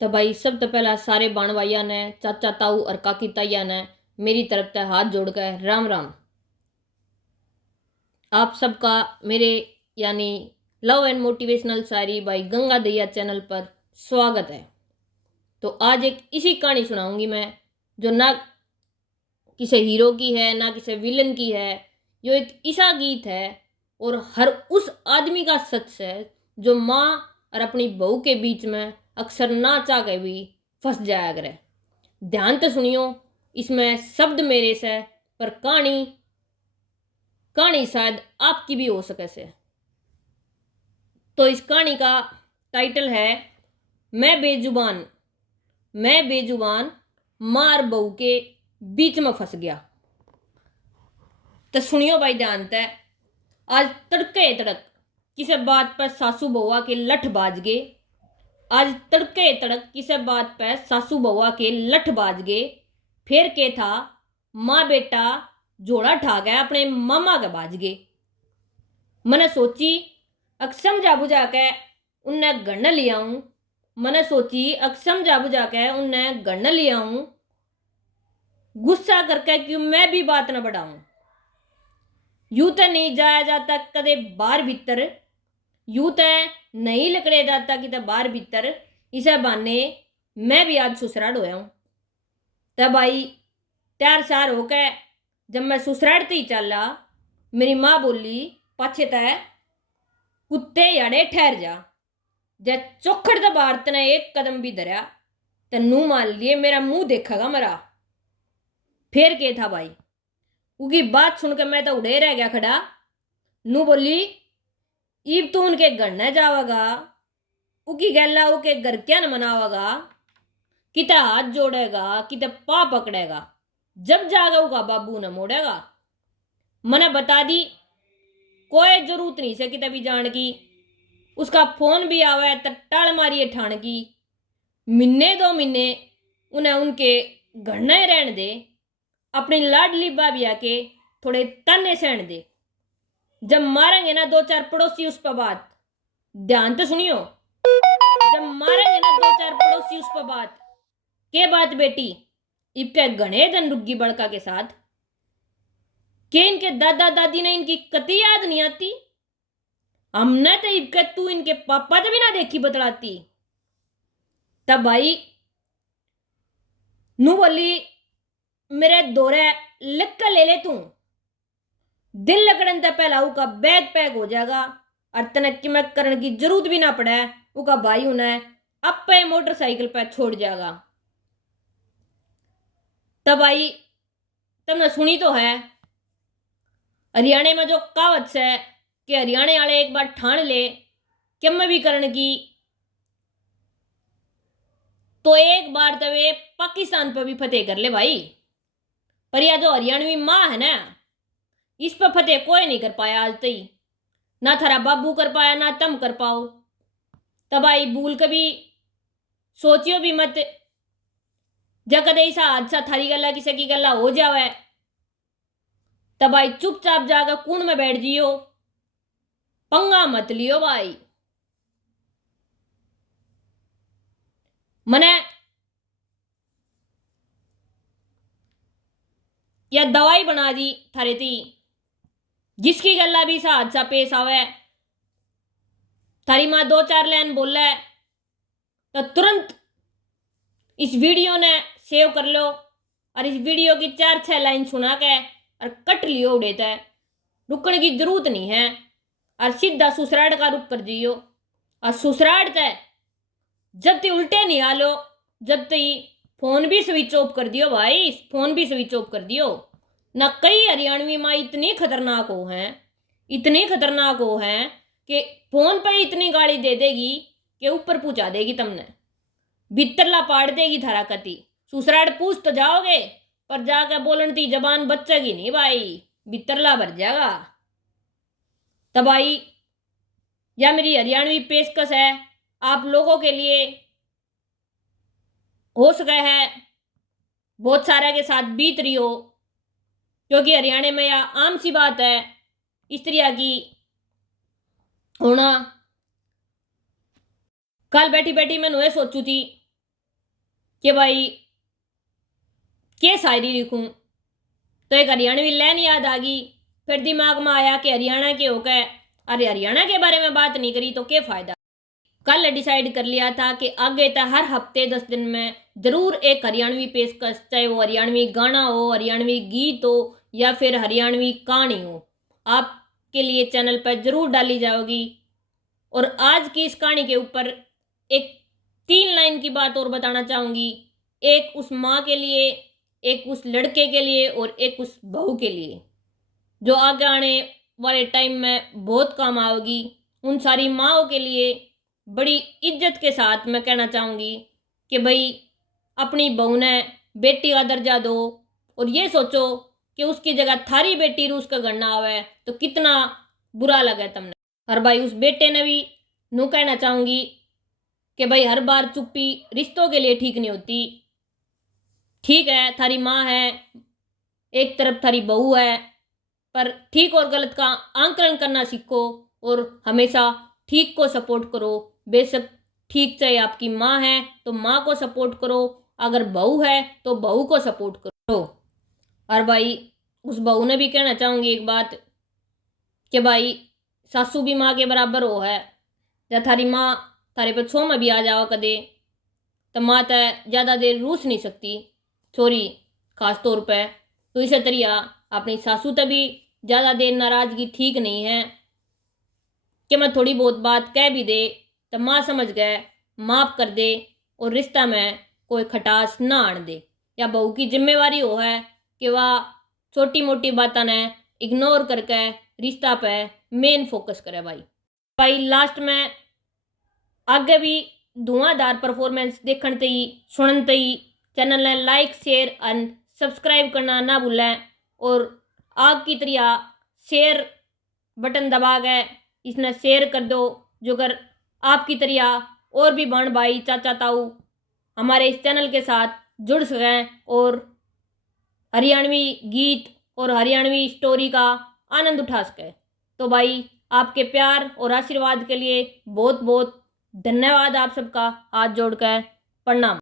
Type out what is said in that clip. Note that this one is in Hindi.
तो भाई सब तो पहला सारे बाण भाइया ने, चाचा ताऊ और काकी ताइया ने मेरी तरफ से हाथ जोड़कर राम राम। आप सबका मेरे यानी love and motivational Shayari by Ganga दैया चैनल पर स्वागत है। तो आज एक इसी कहानी सुनाऊंगी मैं, जो ना किसी हीरो की है ना किसी विलन की है। जो एक ऐसा गीत है और हर उस आदमी का सच है जो माँ और अपनी बहू के बीच में अक्सर ना चाह के भी फंस जाया करे। ध्यान तो सुनियो, इसमें शब्द मेरे से पर कहानी कहानी शायद आपकी भी हो सके से। तो इस कहानी का टाइटल है मैं बेजुबान। मैं बेजुबान माँ और बहू के बीच में फंस गया। तो सुनियो भाई ध्यान से। आज तड़के तड़क किसी बात पर सासू बउआ के लठ बाज गए। आज तड़के तड़क किसी बात पर सासू बउआ के लठ बाज गए। फिर के था माँ बेटा जोड़ा ठा गया अपने मामा के बाज गए। मैंने सोची अक समझा बुझा के उनने गढ़ लिया हूँ। मैंने सोची अक समझा बुझा के उनने गढ़ लिया हूँ। गुस्सा करके क्यों मैं भी बात न बढ़ाऊं। यूं तो नहीं जाया जाता कदे बाहर भीतर। यूं तो नहीं लकड़े जाता कि बाहर भीतर। इसे बहाने मैं भी आज ससुराल होया हूं। तब भाई त्यार सार होके जब मैं ससुराल ही चला, मेरी माँ बोली पाछे तय कुत्ते याड़े ठहर जा। जब चौखड़ तो बाहर तने एक कदम भी धरया तेनू मान लिए मेरा मुंह देखेगा मेरा। फिर के था भाई उनकी बात सुनकर मैं तो उड़े रह गया खड़ा। नू बोली ईब तू उनके घर न जावेगा, उकी गैला उके घर क्या न मनावेगा, किते हाथ जोड़ेगा किते पा पकड़ेगा, जब जागा उका बाबू न मोड़ेगा। मने बता दी कोई जरूरत नहीं से किते भी जान की। उसका फोन भी आवे तो टाल मारिए ठाण की। महीने 2 महीने उन्हें उनके घर न रहने दे। अपनी लाडली भाभिया के थोड़े ताने सहन दे। जब मारेंगे ना 2-4 पड़ोसी उस पर बात, ध्यान तो सुनियो, जब मारेंगे ना 2-4 पड़ोसी उस पर बात, के बात बेटी इनके घने धन रुग्गी बड़का के साथ के इनके दादा दादी ने इनकी कति याद नहीं आती। हमने तो इनके तू इनके पापा तो भी ना देखी बतलाती। तब भाई नू बोली मेरे दौरे लिख कर ले तू। दिल लगन तक पहला उका बैग पैक हो जाएगा और तनक की मैं करने की जरूरत भी ना पड़े। उका भाई उन्हें अपे मोटरसाइकिल पर छोड़ जाएगा। तब भाई तुमने सुनी तो है हरियाणा में जो कहावत है कि हरियाणा वाले एक बार ठान ले कि मैं भी करने की, तो एक बार तो वे पाकिस्तान पर भी फतेह कर ले भाई। पर यह जो हरियाणवी माँ है ना, इस पर फतेह कोई नहीं कर पाया आज तक। ना थारा बाबू कर पाया ना तुम कर पाओ। तब आई भूल कभी सोचियो भी मत। जब कदे ऐसा हादसा थारी गला किसी की गला हो जावे तब आई चुपचाप जाकर कूण में बैठ जियो, पंगा मत लियो भाई। मने यह दवाई बना दी थारे ती। जिसकी गला भी सा हादसा पेश आवे, थारी माँ 2-4 लाइन बोले तो तुरंत इस वीडियो ने सेव कर लो और इस वीडियो की 4-6 लाइन सुना के और कट लियो उड़े तय। रुकने की जरूरत नहीं है और सीधा ससुराल का रुक कर जियो। और ससुराल तय जब तक उल्टे नहीं आलो, जब तक फोन भी स्विच ऑफ कर दियो भाई, फोन भी स्विच ऑफ कर दियो ना। कई हरियाणवी माँ इतनी खतरनाक हो हैं, इतनी खतरनाक हो हैं कि फोन पे इतनी गाली दे देगी कि ऊपर पूछा देगी तुमने, भीतरला पाड़ देगी थारा कति। ससुराल पूछ तो जाओगे पर जाकर बोलन ती जबान बचेगी नहीं भाई, भीतरला भर जाएगा। तब आई यह मेरी हरियाणवी पेशकश है आप लोगों के लिए। हो सके है बहुत सारे के साथ बीत रही हो, क्योंकि हरियाणा में यह आम सी बात है इस तरह की होना। कल बैठी बैठी मैं नोए सोचू थी कि भाई क्या शायरी लिखूं, तो एक हरियाणवी लाइन याद आ गई। फिर दिमाग में आया कि हरियाणा के होकर अरे हरियाणा के बारे में बात नहीं करी तो क्या फायदा। कल डिसाइड कर लिया था कि आगे तक हर हफ्ते 10 दिन में जरूर एक हरियाणवी पेशकश, चाहे वो हरियाणवी गाना हो, हरियाणवी गीत हो या फिर हरियाणवी कहानी हो, आपके लिए चैनल पर जरूर डाली जाएगी। और आज की इस कहानी के ऊपर एक 3 लाइन की बात और बताना चाहूंगी। एक उस माँ के लिए, एक उस लड़के के लिए और एक उस बहू के लिए, जो आगे आने वाले टाइम में बहुत काम आएगी। उन सारी माँओं के लिए बड़ी इज्जत के साथ मैं कहना चाहूँगी कि भाई अपनी बहू ने बेटी का दर्जा दो, और ये सोचो कि उसकी जगह थारी बेटी रूस का घर ना आवे तो कितना बुरा लगे तुमने। और भाई उस बेटे ने भी नू कहना चाहूँगी कि भाई हर बार चुप्पी रिश्तों के लिए ठीक नहीं होती। ठीक है थारी माँ है, एक तरफ थारी बहू है, पर ठीक और गलत का आंकलन करना सीखो और हमेशा ठीक को सपोर्ट करो। बेशक ठीक चाहे आपकी माँ है तो माँ को सपोर्ट करो, अगर बहू है तो बहू को सपोर्ट करो। और भाई उस बहू ने भी कहना चाहूँगी एक बात कि भाई सासू भी माँ के बराबर हो है। या थारी माँ थारे पे छो में भी आ जाओ कदे तो माँ तो ज़्यादा देर रूस नहीं सकती, सॉरी खास तौर पे। तो इसे तरिया अपनी सासू तभी ज़्यादा देर नाराज़गी ठीक नहीं है कि मैं थोड़ी बहुत बात कह भी दे तो माँ समझ गए, माफ़ कर दे और रिश्ता में कोई खटास ना आन दे। या बहू की जिम्मेवारी हो है कि वह छोटी मोटी बातों ने इग्नोर करके रिश्ता पे मेन फोकस करे। भाई लास्ट में आगे भी धुआंधार परफॉर्मेंस देखते ही सुनते ही चैनल ने लाइक शेयर एंड सब्सक्राइब करना ना भूलें, और आग की तरह शेयर बटन दबा के इसने शेयर कर दो, जो अगर आपकी तरह और भी बहन भाई चाचा ताऊ हमारे इस चैनल के साथ जुड़ सकें और हरियाणवी गीत और हरियाणवी स्टोरी का आनंद उठा सकें। तो भाई आपके प्यार और आशीर्वाद के लिए बहुत बहुत धन्यवाद। आप सबका हाथ जोड़कर प्रणाम।